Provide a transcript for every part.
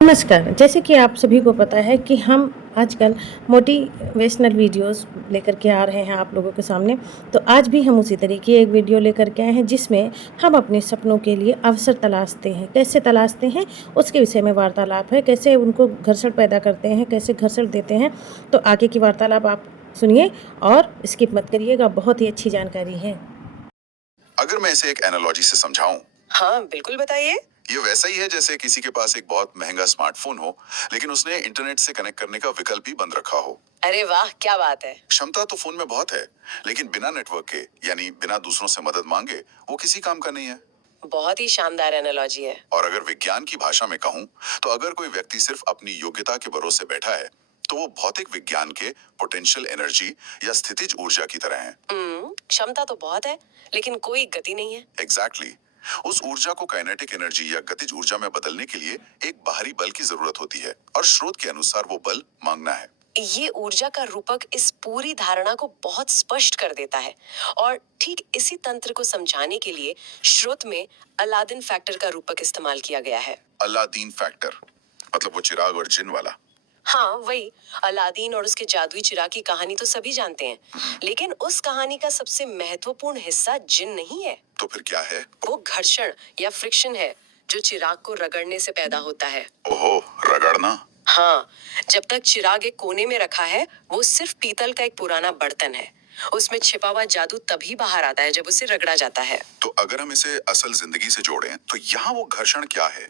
नमस्कार। जैसे कि आप सभी को पता है कि हम आजकल मोटिवेशनल वीडियोस लेकर के आ रहे हैं आप लोगों के सामने। तो आज भी हम उसी तरीके एक वीडियो लेकर के आए हैं जिसमें हम अपने सपनों के लिए अवसर तलाशते हैं। कैसे तलाशते हैं उसके विषय में वार्तालाप है, कैसे उनको घर्षण पैदा करते हैं, कैसे घर्षण देते हैं। तो आगे की वार्तालाप आप सुनिए और स्किप मत करिएगा, बहुत ही अच्छी जानकारी है। अगर मैं इसे एक एनालॉजी से समझाऊं, हाँ बिल्कुल बताइए। ये वैसा ही है जैसे किसी के पास एक बहुत महंगा स्मार्टफोन हो, लेकिन उसने इंटरनेट से कनेक्ट करने का विकल्प ही बंद रखा हो। अरे वाह क्या बात है। क्षमता तो फोन में बहुत है, लेकिन बिना नेटवर्क के यानी बिना दूसरों से मदद मांगे वो किसी काम का नहीं है। बहुत ही शानदार एनालॉजी है। और अगर विज्ञान की भाषा में कहूं, तो अगर कोई व्यक्ति सिर्फ अपनी योग्यता के भरोसे बैठा है, तो वो भौतिक विज्ञान के पोटेंशियल एनर्जी या स्थितिज ऊर्जा की तरह है। क्षमता तो बहुत है लेकिन कोई गति नहीं है। एग्जैक्टली उस ऊर्जा को काइनेटिक एनर्जी या गतिज ऊर्जा में बदलने के लिए एक बाहरी बल की जरूरत होती है, और स्रोत के अनुसार वो बल मांगना है। ये ऊर्जा का रूपक इस पूरी धारणा को बहुत स्पष्ट कर देता है। और ठीक इसी तंत्र को समझाने के लिए श्रुत में अलादीन फैक्टर का रूपक इस्तेमाल किया गया है। अलादीन फैक्टर मतलब वो चिराग और जिन वाला। हाँ वही। अलादीन और उसके जादुई चिराग की कहानी तो सभी जानते हैं, लेकिन उस कहानी का सबसे महत्वपूर्ण हिस्सा जिन नहीं है। तो फिर क्या है? वो घर्षण या फ्रिक्शन है जो चिराग को रगड़ने से पैदा होता है। ओहो, रगड़ना। हाँ, जब तक चिराग एक कोने में रखा है वो सिर्फ पीतल का एक पुराना बर्तन है। उसमें छिपा हुआ जादू तभी बाहर आता है जब उसे रगड़ा जाता है। तो अगर हम इसे असल जिंदगी से जोड़ें, तो यहाँ वो घर्षण क्या है?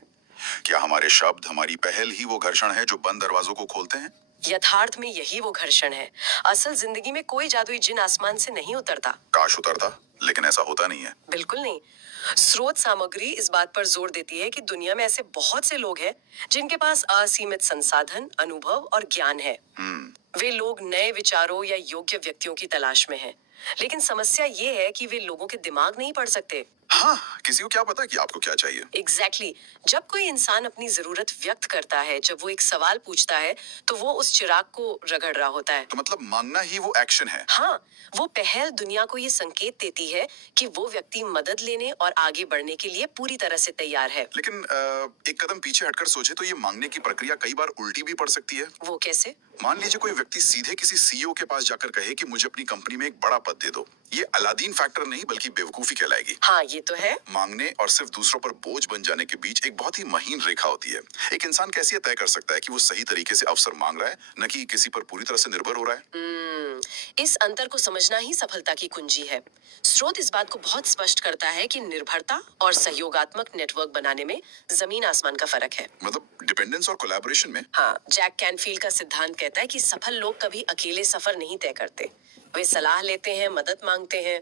क्या हमारे शब्द, हमारी पहल ही वो घर्षण है जो बंद दरवाजों को खोलते हैं? यथार्थ में यही वो घर्षण है। असल जिंदगी में कोई जादुई जिन आसमान से नहीं उतरता। काश उतरता, लेकिन ऐसा होता नहीं है। बिल्कुल नहीं। स्रोत सामग्री इस बात पर जोर देती है कि दुनिया में ऐसे बहुत से लोग हैं जिनके पास असीमित संसाधन, अनुभव और ज्ञान है। वे लोग नए विचारों या योग्य व्यक्तियों की तलाश में हैं। लेकिन समस्या ये है कि वे लोगों के दिमाग नहीं पढ़ सकते। हाँ, किसी को क्या पता कि आपको क्या चाहिए? एग्जैक्टली जब कोई इंसान अपनी जरूरत व्यक्त करता है, जब वो एक सवाल पूछता है, तो वो उस चिराग को रगड़ रहा होता है। तो मतलब मांगना ही वो एक्शन है। हाँ, वो पहल दुनिया को ये संकेत देती है कि वो व्यक्ति मदद लेने और आगे बढ़ने के लिए पूरी तरह से तैयार है। लेकिन एक कदम पीछे हटकर सोचे तो ये मांगने की प्रक्रिया कई बार उल्टी भी पड़ सकती है। वो कैसे? मान लीजिए कोई व्यक्ति सीधे किसी सीईओ के पास जाकर कहे कि मुझे अपनी कंपनी में एक बड़ा पद दे दो। ये अलादीन फैक्टर नहीं बल्कि बेवकूफी कहलाएगी। हाँ ये तो है। मांगने और सिर्फ दूसरों पर बोझ बन जाने के बीच एक बहुत ही महीन रेखा होती है। एक इंसान कैसे तय कर सकता है कि वो सही तरीके से अवसर मांग रहा है, न कि किसी पर पूरी तरह से निर्भर हो रहा है? इस अंतर को समझना ही सफलता की कुंजी है। स्रोत इस बात को बहुत स्पष्ट करता है कि निर्भरता और सहयोगात्मक नेटवर्क बनाने में जमीन आसमान का फर्क है। मतलब डिपेंडेंस और कोलैबोरेशन में। हाँ, जैक कैनफील्ड का सिद्धांत कहता है कि सफल लोग कभी अकेले सफर नहीं तय करते। वे सलाह लेते हैं, मदद मांगते हैं।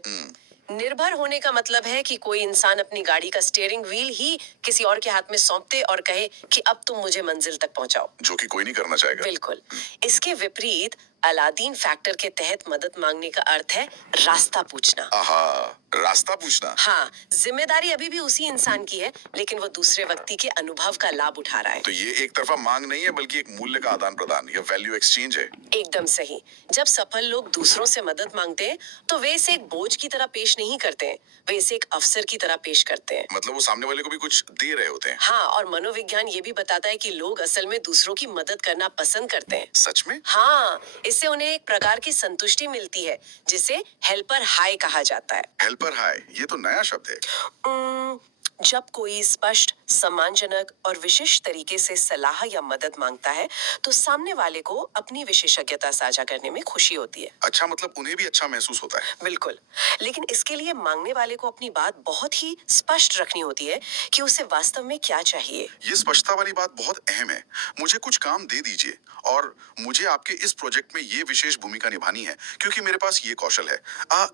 निर्भर होने का मतलब है कि कोई इंसान अपनी गाड़ी का स्टीयरिंग व्हील ही किसी और के हाथ में सौंप दे और कहे कि अब तुम मुझे मंजिल तक पहुंचाओ। जो कि कोई नहीं करना चाहेगा। बिल्कुल। इसके विपरीत अलादीन फैक्टर के तहत मदद मांगने का अर्थ है रास्ता पूछना। आहा, रास्ता पूछना। हाँ, जिम्मेदारी अभी भी उसी इंसान की है, लेकिन वो दूसरे व्यक्ति के अनुभव का लाभ उठा रहा है। तो ये एक तरफा मांग नहीं है बल्कि एक मूल्य का आदान प्रदान या वैल्यू एक्सचेंज है। एकदम सही। जब सफल लोग दूसरों से मदद मांगते हैं तो वे इसे एक बोझ की तरह पेश नहीं करते हैं, वे इसे एक अवसर की तरह पेश करते हैं। मतलब वो सामने वाले को भी कुछ दे रहे होते हैं। हाँ, और मनोविज्ञान ये भी बताता है कि लोग असल में दूसरों की मदद करना पसंद करते हैं। सच में? हाँ, इससे उन्हें एक प्रकार की संतुष्टि मिलती है जिसे हेल्पर हाई कहा जाता है। हेल्पर हाई, ये तो नया शब्द है। जब कोई स्पष्ट, सम्मानजनक और विशिष्ट तरीके से सलाह या मदद मांगता है तो सामने वाले को अपनी विशेषज्ञता साझा करने में खुशी होती है। अच्छा, मतलब उन्हें भी अच्छा महसूस होता है। बिल्कुल। लेकिन इसके लिए मांगने वाले को अपनी बात बहुत ही स्पष्ट रखनी होती है कि उसे वास्तव में क्या चाहिए। ये स्पष्टता वाली बात बहुत अहम है। मुझे कुछ काम दे दीजिए और मुझे आपके इस प्रोजेक्ट में ये विशेष भूमिका निभानी है क्योंकि मेरे पास ये कौशल है।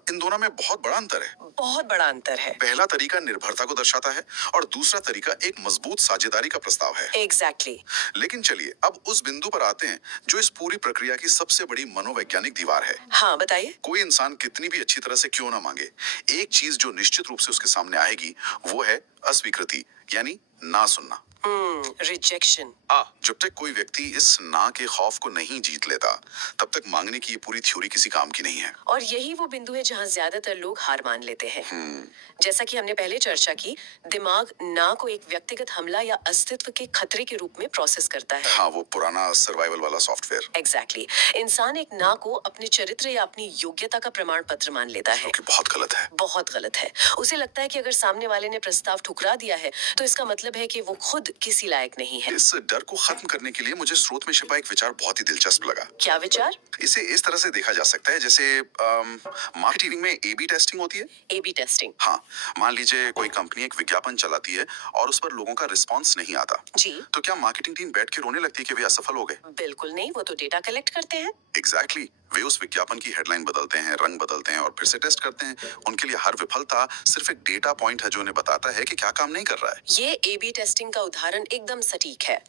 इन दोनों में बहुत बड़ा अंतर है। बहुत बड़ा अंतर है। पहला तरीका निर्भरता को दर्शाता है और दूसरा तरीका एक मजबूत साझेदारी का प्रस्ताव है। एग्जैक्टली। लेकिन चलिए अब उस बिंदु पर आते हैं जो इस पूरी प्रक्रिया की सबसे बड़ी मनोवैज्ञानिक दीवार है। हाँ बताइए। कोई इंसान कितनी भी अच्छी तरह से क्यों ना मांगे, एक चीज जो निश्चित रूप से उसके सामने आएगी वो है अस्वीकृति, यानी ना सुनना। रिजेक्शन। जब तक कोई व्यक्ति इस ना के खौफ को नहीं जीत लेता, तब तक मांगने की ये पूरी थ्योरी किसी काम की नहीं है। और यही वो बिंदु है जहाँ ज्यादातर लोग हार मान लेते हैं। जैसा कि हमने पहले चर्चा की, दिमाग ना को एक व्यक्तिगत हमला या अस्तित्व के खतरे के रूप में प्रोसेस करता है। हाँ, वो पुराना सर्वाइवल वाला सॉफ्टवेयर। एग्जैक्टली इंसान एक ना को अपने चरित्र या अपनी योग्यता का प्रमाण पत्र मान लेता है। जो कि बहुत गलत है। बहुत गलत है। उसे लगता है कि अगर सामने वाले ने प्रस्ताव ठुकरा दिया है तो इसका मतलब है कि वो खुद किसी लायक नहीं है। इस डर को खत्म करने के लिए मुझे स्रोत में छिपा एक विचार बहुत ही दिलचस्प लगा। क्या विचार? इसे इस तरह से देखा जा सकता है जैसे मार्केटिंग में एबी टेस्टिंग होती है। AB testing. हाँ, मान लीजिए कोई कंपनी एक विज्ञापन चलाती है और उस पर लोगों का रिस्पांस नहीं आता, जी। तो क्या मार्केटिंग टीम बैठ के रोने लगती है कि वे असफल हो गए? बिल्कुल नहीं, वो तो डेटा कलेक्ट करते हैं। एग्जैक्टली वे उस विज्ञापन की हेडलाइन बदलते हैं, रंग बदलते हैं और फिर से टेस्ट करते हैं। उनके लिए हर विफलता सिर्फ एक डेटा पॉइंट है जो उन्हें बताता है कि क्या काम नहीं कर रहा है। ये एबी टेस्टिंग का उदाहरण एकदम सटीक है।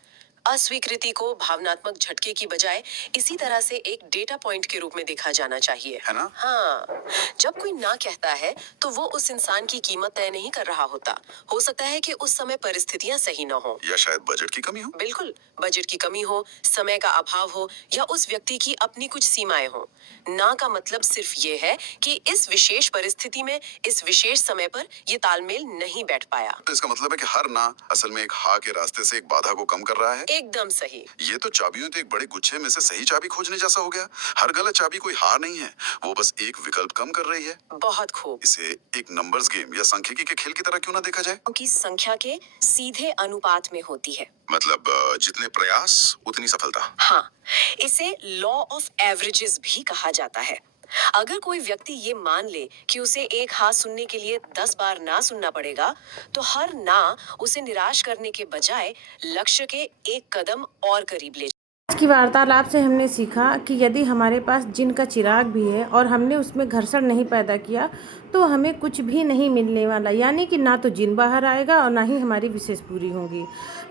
अस्वीकृति को भावनात्मक झटके की बजाय इसी तरह से एक डेटा पॉइंट के रूप में देखा जाना चाहिए, है ना? हाँ, जब कोई ना कहता है तो वो उस इंसान की कीमत तय नहीं कर रहा होता। हो सकता है कि उस समय परिस्थितियां सही न हो, या शायद बजट की कमी हो। बिल्कुल, बजट की कमी हो, समय का अभाव हो या उस व्यक्ति की अपनी कुछ सीमाएं हो। ना का मतलब सिर्फ ये है कि इस विशेष परिस्थिति में इस विशेष समय पर ये तालमेल नहीं बैठ पाया। तो इसका मतलब है कि हर ना असल में एक हाँ के रास्ते से एक बाधा को कम कर रहा है। एकदम सही। ये तो चाबियों के एक बड़े गुच्छे में से सही चाबी खोजने जैसा हो गया। हर गलत चाबी कोई हार नहीं है, वो बस एक विकल्प कम कर रही है। बहुत खूब। इसे एक नंबर्स गेम या सांख्यिकी के खेल की तरह क्यों ना देखा जाए? की संख्या के सीधे अनुपात में होती है। मतलब जितने प्रयास उतनी सफलता। हाँ, इसे लॉ ऑफ एवरेजेस भी कहा जाता है। अगर कोई व्यक्ति ये मान ले कि उसे एक हाँ सुनने के लिए 10 बार ना सुनना पड़ेगा, तो हर ना उसे निराश करने के बजाय लक्ष्य के एक कदम और करीब ले। आज की वार्तालाप से हमने सीखा कि यदि हमारे पास जिन का चिराग भी है और हमने उसमें घर्षण नहीं पैदा किया तो हमें कुछ भी नहीं मिलने वाला, यानी कि ना तो जिन बाहर आएगा और ना ही हमारी विशेष पूरी होंगी।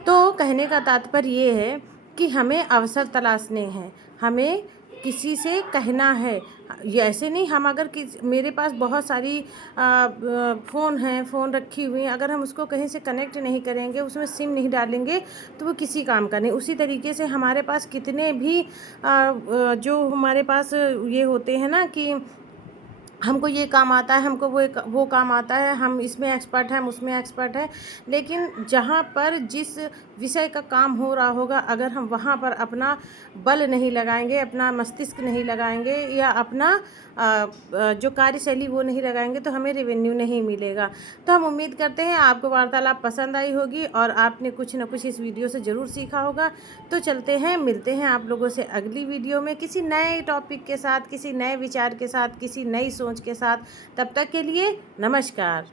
तो कहने का तात्पर्य ये है कि हमें अवसर तलाशने हैं, हमें किसी से कहना है। ये ऐसे नहीं, हम अगर मेरे पास बहुत सारी फ़ोन रखी हुई हैं, अगर हम उसको कहीं से कनेक्ट नहीं करेंगे, उसमें सिम नहीं डालेंगे तो वो किसी काम का नहीं। उसी तरीके से हमारे पास कितने भी जो हमारे पास ये होते हैं ना कि हमको ये काम आता है, हमको वो काम आता है, हम इसमें एक्सपर्ट हैं, हम उसमें एक्सपर्ट हैं, लेकिन जहाँ पर जिस विषय का काम हो रहा होगा, अगर हम वहाँ पर अपना बल नहीं लगाएंगे, अपना मस्तिष्क नहीं लगाएंगे या अपना जो कार्यशैली वो नहीं लगाएंगे तो हमें रेवेन्यू नहीं मिलेगा। तो हम उम्मीद करते हैं आपको वार्तालाप पसंद आई होगी और आपने कुछ न कुछ इस वीडियो से ज़रूर सीखा होगा। तो चलते हैं, मिलते हैं आप लोगों से अगली वीडियो में किसी नए टॉपिक के साथ, किसी नए विचार के साथ, किसी नई सोच के साथ। तब तक के लिए नमस्कार।